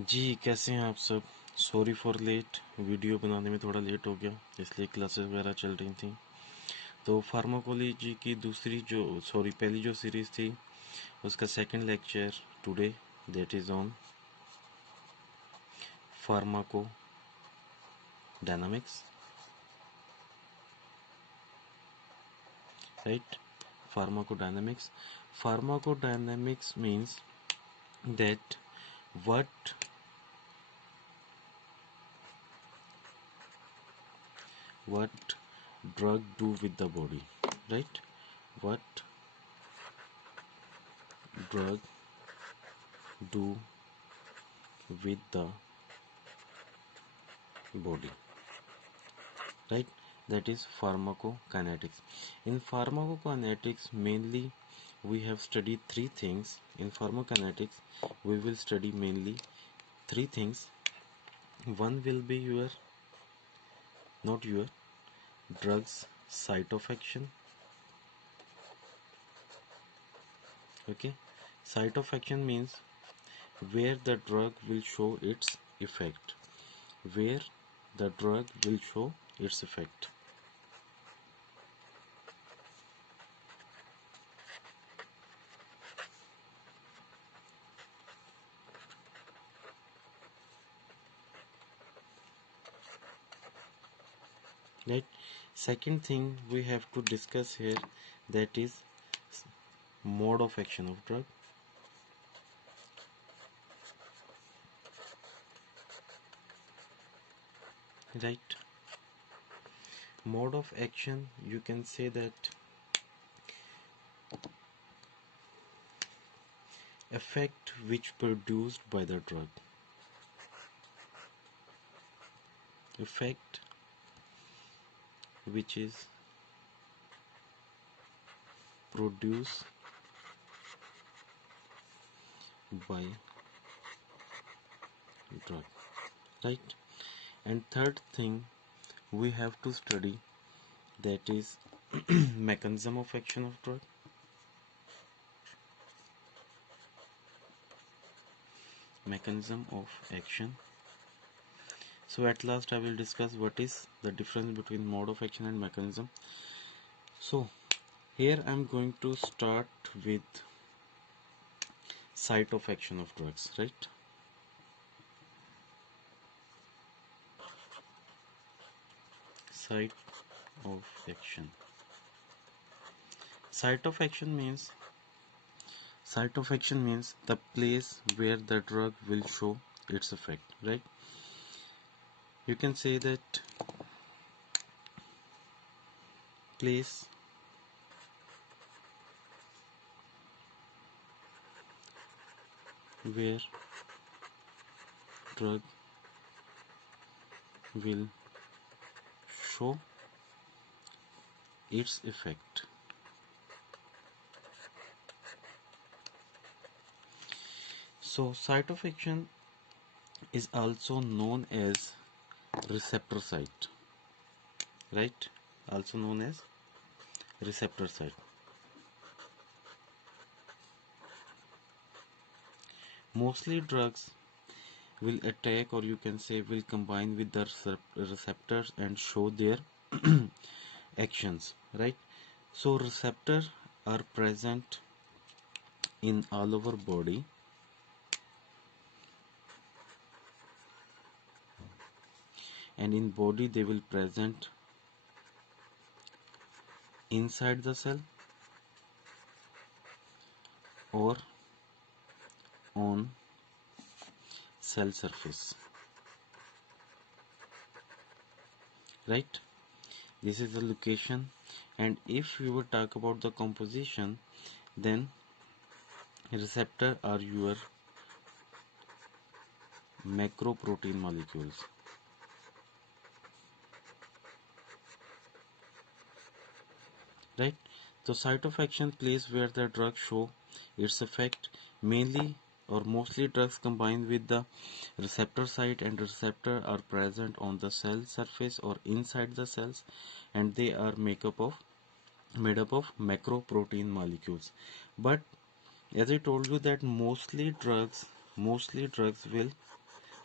जी कैसे हैं आप सब। सॉरी फॉर लेट, वीडियो बनाने में थोड़ा लेट हो गया इसलिए क्लासेस वगैरह चल रही थी। तो फार्माकोलॉजी की पहली जो सीरीज़ थी उसका second lecture today, that is on pharmacodynamics, right. Pharmacodynamics means that what drug do with the body, right? What drug do with the body, right? That is pharmacokinetics. In pharmacokinetics mainly we have studied three things. In pharmacokinetics we will study mainly three things. One will be your drugs site of action. Okay, site of action means where the drug will show its effect. Where the drug will show its effect. Right. Second thing we have to discuss here, that is mode of action of drug. Right. Mode of action, you can say that effect which produced by the drug. Effect which is produced by drug, right? And third thing we have to study, that is mechanism of action of drug. Mechanism of action. So at last I will discuss what is the difference between mode of action and mechanism. So here I am going to start with site of action of drugs, right? Site of action. Site of action means the place where the drug will show its effect, right? You can say that place where drug will show its effect. So site of action is also known as receptor site, right? Also known as receptor site. Mostly drugs will attack, or you can say will combine with the receptors and show their actions, right? So receptors are present in all over body, and in body they will present inside the cell or on cell surface, right? This is the location. And if we would talk about the composition, then receptor are your macroprotein molecules, right? So site of action, place where the drug show its effect. Mainly or mostly drugs combine with the receptor site, and receptor are present on the cell surface or inside the cells, and they are made up of macroprotein molecules. But as I told you that mostly drugs will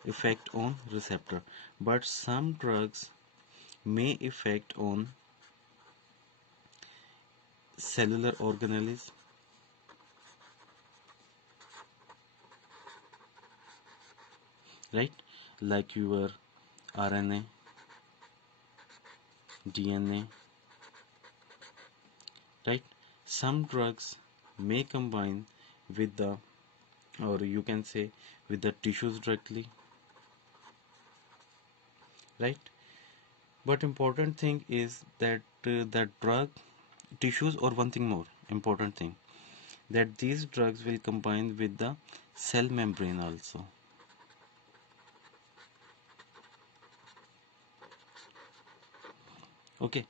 effect on receptor, but some drugs may affect on cellular organelles, right, like your RNA, DNA, right. Some drugs may combine with the, or you can say, with the tissues directly, right. But important thing is that the drug tissues, or one thing more important thing, that these drugs will combine with the cell membrane also. Okay,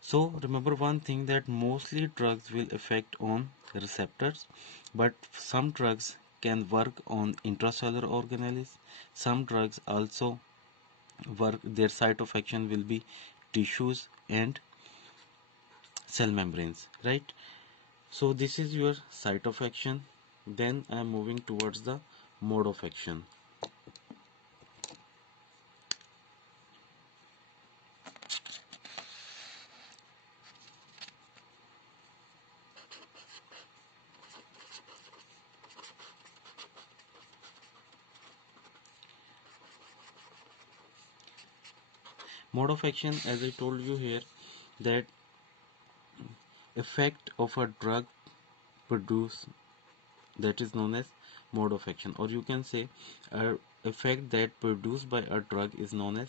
so remember one thing, that mostly drugs will affect on receptors, but some drugs can work on intracellular organelles. Some drugs also work, their site of action will be tissues and cell membranes, right. So this is your site of action. Then I am moving towards the mode of action. Mode of action, as I told you here, that effect of a drug produce, that is known as mode of action, or you can say a effect that produced by a drug is known as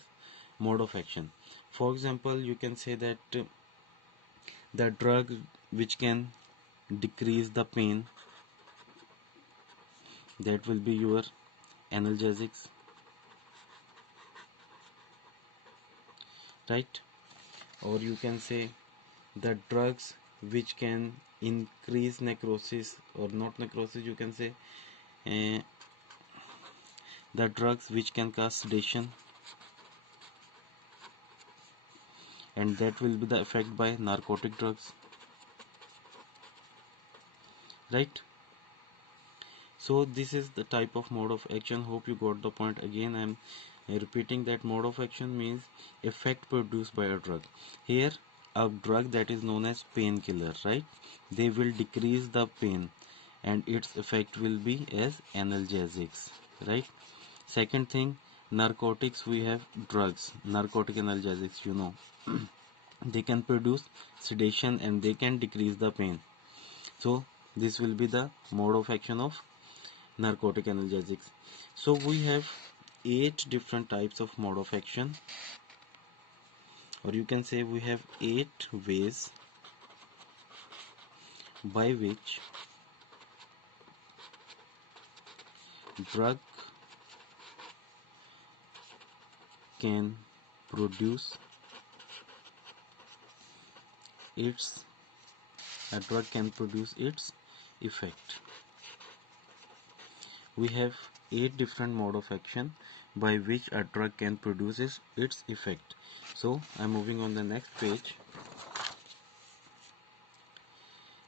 mode of action. For example, you can say that the drug which can decrease the pain, that will be your analgesics, right. Or you can say the drugs which can increase necrosis, or not necrosis, you can say uh, the drugs which can cause sedation, and that will be the effect by narcotic drugs, right. So this is the type of mode of action. Hope you got the point. Again, I'm repeating that mode of action means effect produced by a drug. Here, a drug that is known as painkiller, right, they will decrease the pain, and its effect will be as analgesics, right. Second thing, narcotics, we have drugs, narcotic analgesics, they can produce sedation and they can decrease the pain. So this will be the mode of action of narcotic analgesics. So we have 8 different types of mode of action, or you can say we have 8 ways by which drug can produce its a drug can produce its effect. We have 8 different mode of action by which a drug can produce its effect. So I'm moving on the next page.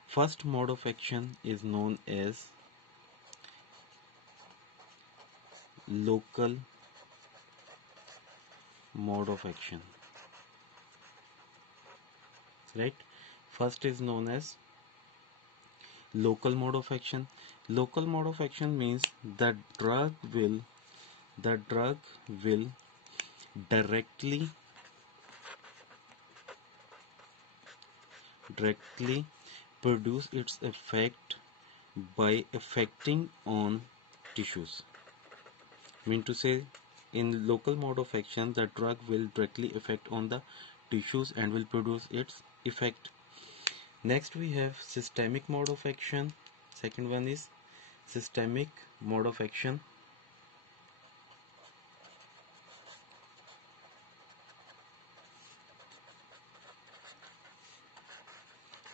First mode of action is known as local mode of action, right. First is known as local mode of action. Local mode of action means the drug will directly produce its effect by affecting on tissues. Mean to say, in local mode of action, the drug will directly affect on the tissues and will produce its effect. Next we have systemic mode of action. Second one is systemic mode of action.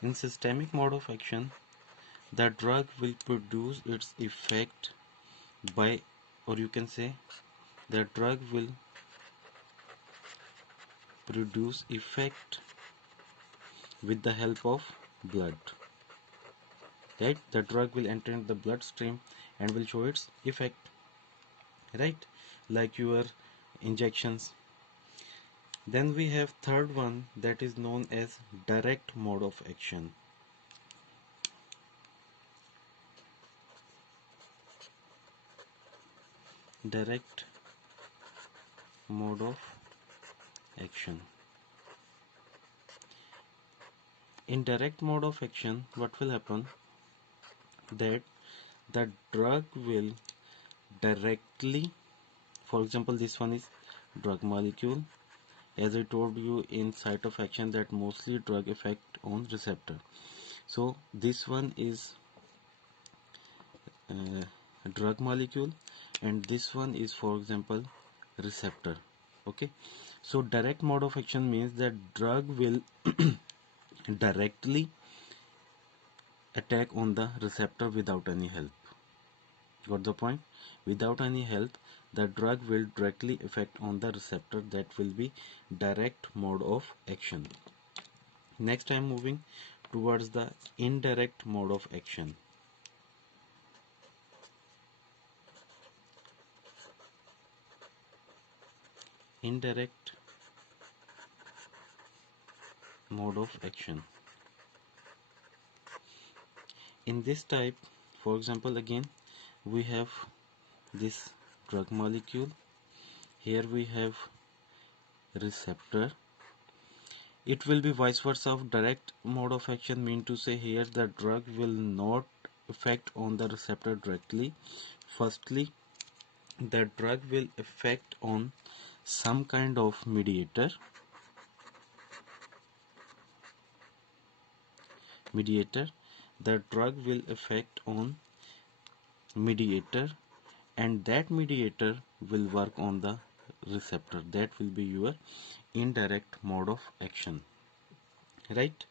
In systemic mode of action, the drug will produce its effect by, or you can say, the drug will produce effect with the help of blood, right. The drug will enter the bloodstream and will show its effect, right. like your injections. Then we have third one, that is known as direct mode of action. Direct mode of action. In direct mode of action, what will happen? That the drug will directly, for example, this one is drug molecule. As I told you in site of action, that mostly drug effect on receptor. So this one is drug molecule, and this one is, for example, receptor. Okay, so direct mode of action means that drug will directly attack on the receptor without any help. Got the point? Without any help, the drug will directly affect on the receptor. That will be direct mode of action. Next, I am moving towards the indirect mode of action. Indirect mode of action. In this type, for example, again we have this drug molecule. Here we have receptor. It will be vice versa of direct mode of action, mean to say here the drug will not affect on the receptor directly. Firstly, the drug will affect on some kind of mediator. The drug will affect on mediator, and that mediator will work on the receptor. That will be your indirect mode of action, right?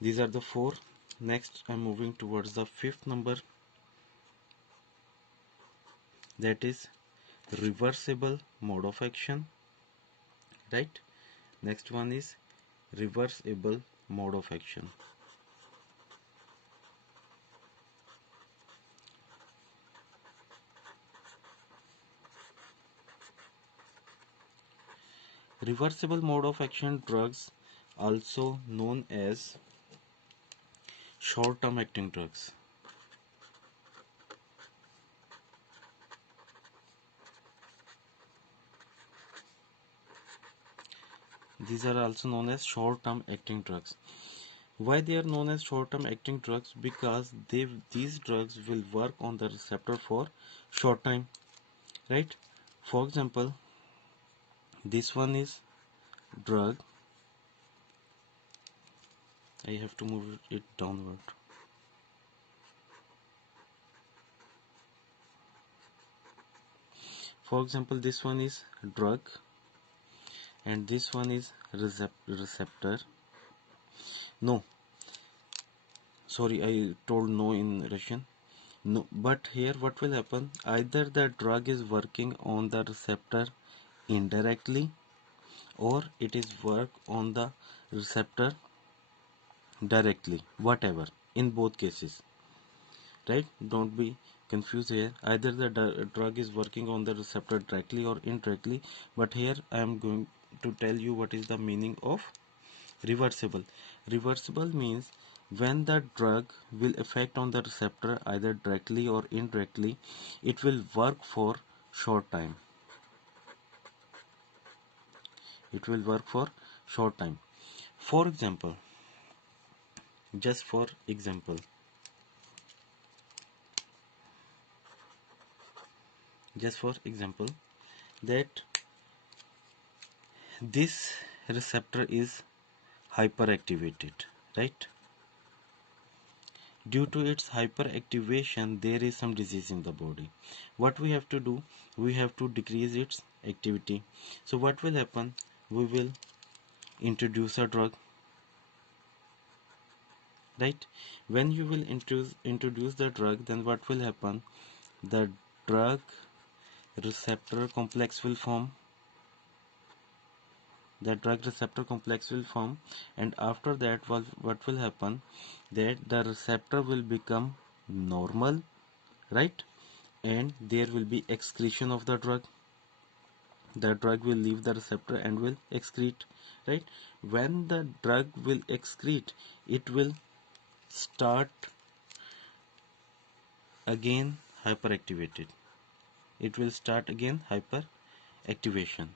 These are the four. Next, I'm moving towards the fifth number, that is reversible mode of action, right? Next one is reversible mode of action. Reversible mode of action drugs, also known as short-term acting drugs. These are also known as short-term acting drugs. Why they are known as short-term acting drugs? Because these drugs will work on the receptor for short time, right? For example, this one is drug. I have to move it downward. For example, this one is drug, and this one is receptor. No, sorry, I told no in Russian. No, but here what will happen? Either the drug is working on the receptor indirectly, or it is work on the receptor directly. Whatever, in both cases, right? Don't be confused here. Either the drug is working on the receptor directly or indirectly, but here I am going to tell you what is the meaning of reversible. Reversible means when the drug will affect on the receptor either directly or indirectly, it will work for short time. It will work for short time. For example, just for example, that this receptor is hyperactivated, right? Due to its hyperactivation, there is some disease in the body. What we have to do? We have to decrease its activity. So what will happen? We will introduce a drug, right? When you will introduce the drug, then what will happen? The drug receptor complex will form. And after that, what will happen? That the receptor will become normal, right? And there will be excretion of the drug. the drug will leave the receptor and will excrete, right? When the drug will excrete, it will start again hyperactivated. It will start again hyperactivation.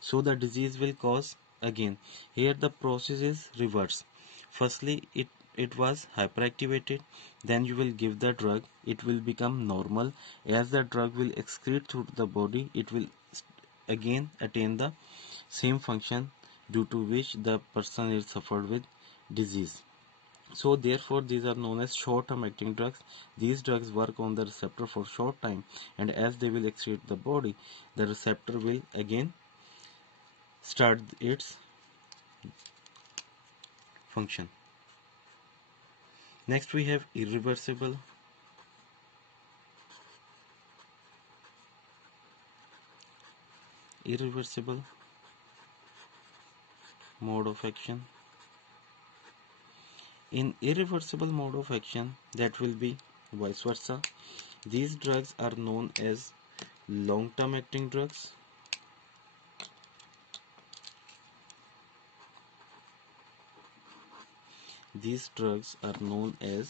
So the disease will cause again. Here the process is reverse. Firstly, it was hyperactivated, then you will give the drug, it will become normal. As the drug will excrete through the body, it will again attain the same function, due to which the person is suffered with disease. So therefore these are known as short-term acting drugs. These drugs work on the receptor for short time, and as they will excrete the body, the receptor will again start its function. Next we have irreversible mode of action. In irreversible mode of action, that will be vice versa. These drugs are known as long-term acting drugs. These drugs are known as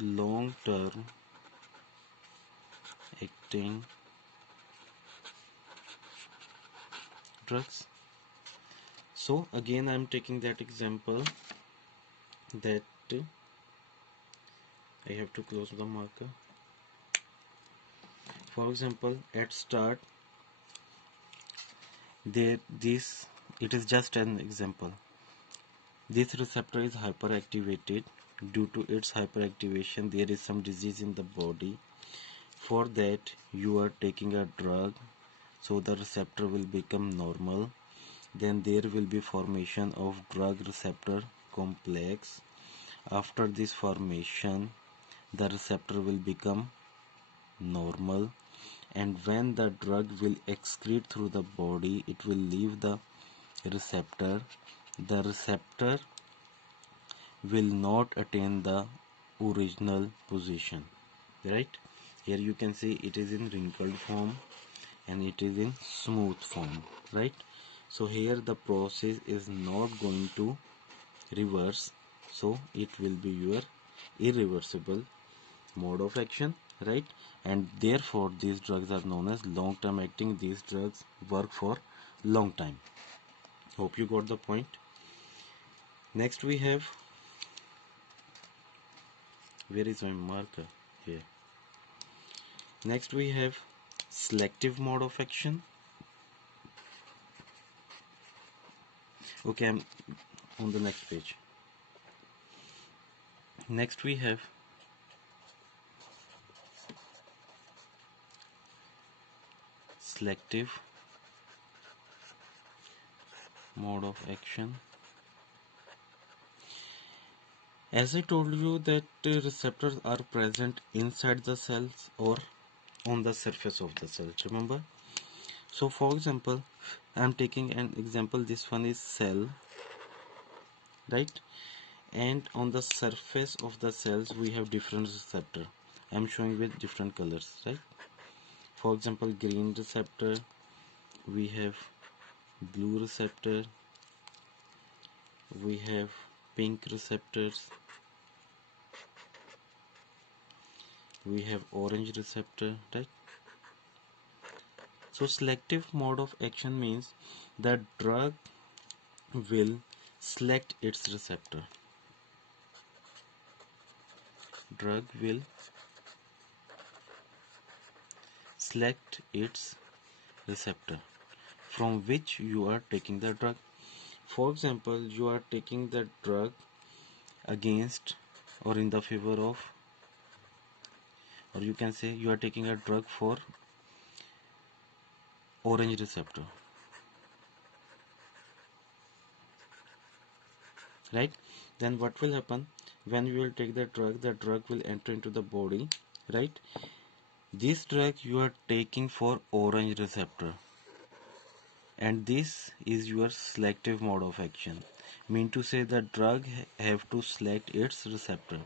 long-term acting drugs. So again I am taking that example that I have to close the marker. For example, at start there this it is just an example. This receptor is hyperactivated. Due to its hyperactivation, there is some disease in the body. For that, you are taking a drug, so the receptor will become normal. Then there will be formation of drug receptor complex. After this formation, the receptor will become normal, and when the drug will excrete through the body, it will leave the receptor. The receptor will not attain the original position, right? Here you can see it is in wrinkled form and it is in smooth form, right? So here the process is not going to reverse, so it will be your irreversible mode of action, right? And therefore these drugs are known as long-term acting. These drugs work for long time. Hope you got the point. Next we have, where is my marker? Here. Next we have selective mode of action. Okay, I'm on the next page. Next we have selective mode of action. As I told you that receptors are present inside the cells or on the surface of the cells, remember? So for example, I am taking an example. This one is cell, right? And on the surface of the cells we have different receptor. I am showing with different colors, right? For example, green receptor, we have blue receptor, we have pink receptors, we have orange receptor, right? So selective mode of action means the drug will select its receptor. Drug will select its receptor from which you are taking the drug. For example, you are taking the drug against or in the favor of, or you can say you are taking a drug for orange receptor, right? Then what will happen when you will take the drug will enter into the body, right? This drug you are taking for orange receptor, and this is your selective mode of action. Mean to say the drug have to select its receptor.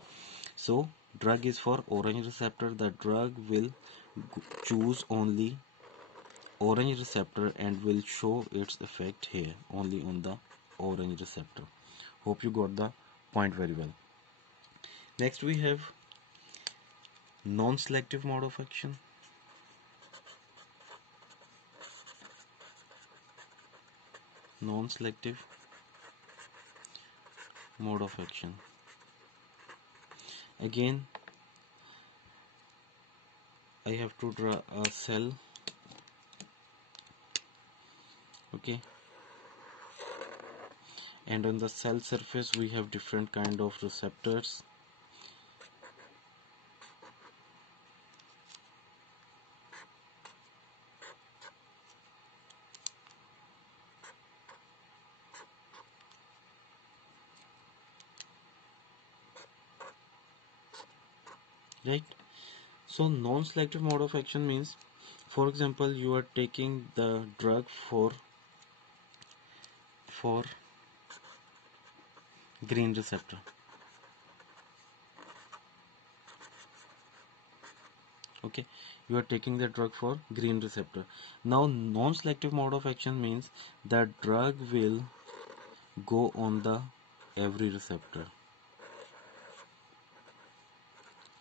So drug is for orange receptor, the drug will choose only orange receptor and will show its effect here only on the orange receptor. Hope you got the point very well. Next we have non-selective mode of action. Non-selective mode of action. Again, I have to draw a cell. Okay, and on the cell surface we have different kind of receptors. Right, so non-selective mode of action means, for example, you are taking the drug for green receptor. Okay, you are taking the drug for green receptor. Now non-selective mode of action means that drug will go on the every receptor.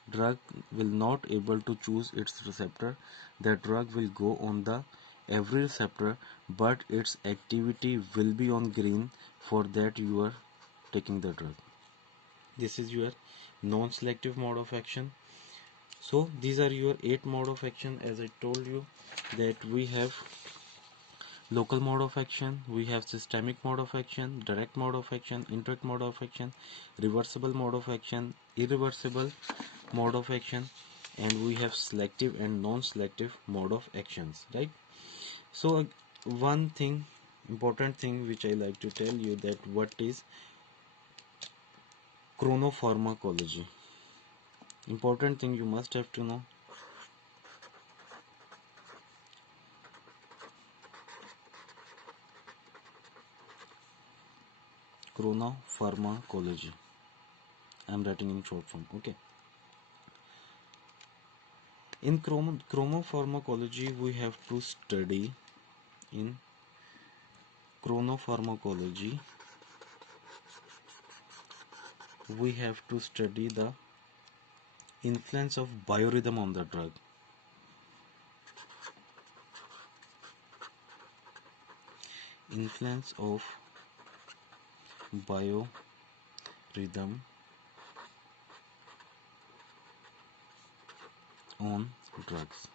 Drug will not able to choose its receptor. The drug will go on the every receptor, but its activity will be on green. For that you are taking the drug. This is your non-selective mode of action. So these are your 8 mode of action. As I told you that we have local mode of action, we have systemic mode of action, direct mode of action, indirect mode of action, reversible mode of action, irreversible mode of action, and we have selective and non-selective mode of actions, right? So one thing, important thing which I like to tell you, that what is chronopharmacology. Important thing you must have to know. Chronopharmacology. I am writing in short form. Okay. In chronopharmacology, we have to study in chronopharmacology. We have to study the influence of biorhythm on the drug. Influence of biorhythm on drugs.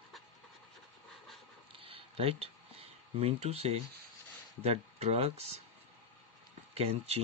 Right? Mean to say that drugs can change